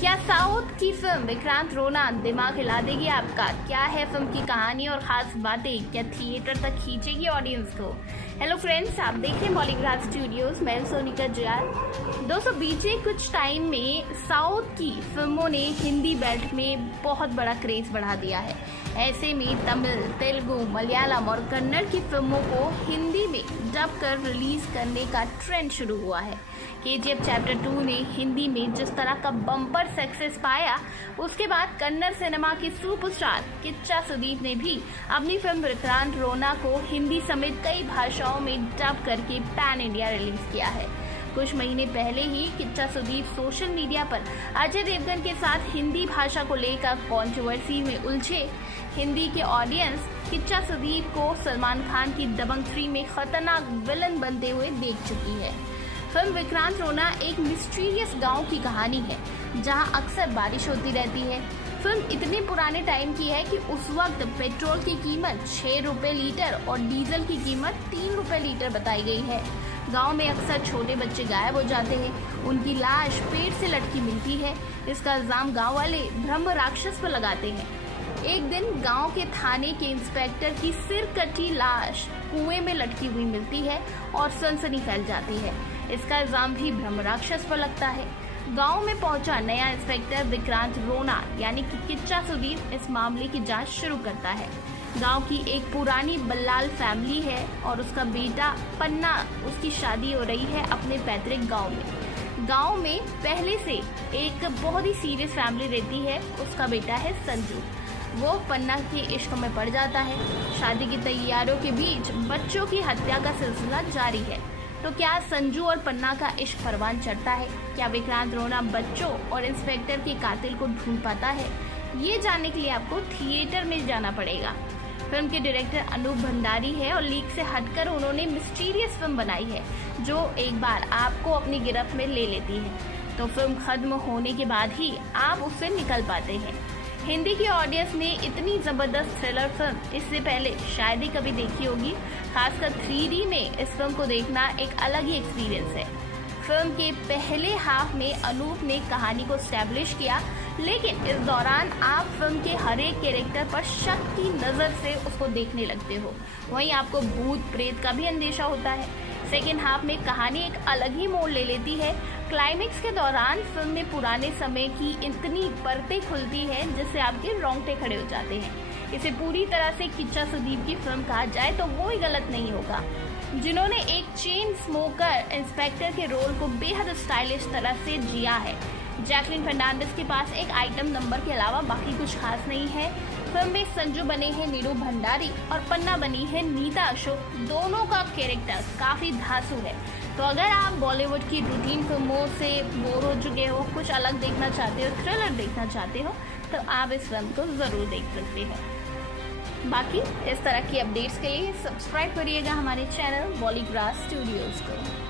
क्या साउथ की फिल्म विक्रांत रोना दिमाग हिला देगी आपका? क्या है फिल्म की कहानी और खास बातें? क्या थिएटर तक खींचेगी ऑडियंस को? हेलो फ्रेंड्स, आप देख रहे हैं बॉलीग्राफ स्टूडियोज। मैं सोनिका जियाल। दोस्तों, बीते कुछ टाइम में साउथ की फिल्मों ने हिंदी बेल्ट में बहुत बड़ा क्रेज बढ़ा दिया है। ऐसे में तमिल, तेलुगु, मलयालम और कन्नड़ की फिल्मों को हिंदी में डब कर रिलीज करने का ट्रेंड शुरू हुआ है। KGF चैप्टर 2 ने हिंदी में जिस तरह का बम्पर सक्सेस पाया, उसके बाद कन्नड़ सिनेमा के सुपरस्टार किच्चा सुदीप ने भी अपनी फिल्म विक्रांत रोना को हिंदी समेत कई भाषाओं में डब करके पैन इंडिया रिलीज किया है। कुछ महीने पहले ही किच्चा सुदीप सोशल मीडिया पर अजय देवगन के साथ हिंदी भाषा को लेकर कंट्रोवर्सी में उलझे। हिंदी के ऑडियंस किच्चा सुदीप को सलमान खान की दबंग 3 में खतरनाक विलन बनते हुए देख चुकी है। फिल्म विक्रांत रोना एक मिस्टीरियस गांव की कहानी है, जहां अक्सर बारिश होती रहती है। फिल्म इतने पुराने टाइम की है कि उस वक्त पेट्रोल की कीमत 6 रुपए लीटर और डीजल की कीमत 3 रुपए लीटर बताई गई है। गांव में अक्सर छोटे बच्चे गायब हो जाते हैं, उनकी लाश पेड़ से लटकी मिलती है। इसका इल्जाम गांव वाले ब्रह्म राक्षस पर लगाते हैं। एक दिन गांव के थाने के इंस्पेक्टर की सिर कटी लाश कुएं में लटकी हुई मिलती है और सनसनी फैल जाती है। इसका इल्जाम भी ब्रह्म राक्षस पर लगता है। गांव में पहुंचा नया इंस्पेक्टर विक्रांत रोना यानी कि किच्चा सुदीप इस मामले की जांच शुरू करता है। गांव की एक पुरानी बल्लाल फैमिली है और उसका बेटा पन्ना, उसकी शादी हो रही है अपने पैतृक गांव में। गांव में पहले से एक बहुत ही सीरियस फैमिली रहती है। उसका बेटा है संजू। वो पन्ना के इश्क में पड़ जाता है। शादी की तैयारियों के बीच बच्चों की हत्या का सिलसिला जारी है। तो क्या संजू और पन्ना का इश्क परवान चढ़ता है? क्या विक्रांत रोना बच्चों और इंस्पेक्टर के कातिल को ढूंढ पाता है? ये जानने के लिए आपको थिएटर में जाना पड़ेगा। फिल्म के डायरेक्टर अनूप भंडारी है और लीक से हटकर उन्होंने मिस्टीरियस फिल्म बनाई है, जो एक बार आपको अपनी गिरफ्त में ले लेती है। तो फिल्म खत्म होने के बाद ही आप उससे निकल पाते हैं। हिंदी की ऑडियंस ने इतनी जबरदस्त थ्रिलर फिल्म इससे पहले शायद ही कभी देखी होगी। खासकर 3D में इस फिल्म को देखना एक अलग ही एक्सपीरियंस है। फिल्म के पहले हाफ में अनूप ने कहानी को स्टैब्लिश किया, लेकिन इस दौरान आप फिल्म के हर एक कैरेक्टर पर शक की नज़र से उसको देखने लगते हो। वहीं आपको भूत प्रेत का भी अंदेशा होता है। सेकेंड हाफ में कहानी एक अलग ही मोड़ ले लेती है। क्लाइमेक्स के दौरान फिल्म में पुराने समय की इतनी परतें खुलती हैं जिससे आपके रोंगटे खड़े हो जाते हैं। इसे पूरी तरह से किच्चा सुदीप की फिल्म कहा जाए तो वो ही गलत नहीं होगा, जिन्होंने एक चेन स्मोकर इंस्पेक्टर के रोल को बेहद स्टाइलिश तरह से जिया है। जैकलिन फर्नांडिस के पास एक आइटम नंबर के अलावा बाकी कुछ खास नहीं है। फिल्म में संजू बने हैं नीरू भंडारी और पन्ना बनी है नीता अशोक। दोनों का कैरेक्टर काफी धांसू है। तो अगर आप बॉलीवुड की रूटीन फिल्मों से बोर हो चुके हो, कुछ अलग देखना चाहते हो, थ्रिलर देखना चाहते हो, तो आप इस फिल्म को जरूर देख सकते हो। बाकी इस तरह की अपडेट्स के लिए सब्सक्राइब करिएगा हमारे चैनल बॉलीग्राफ स्टूडियोज को।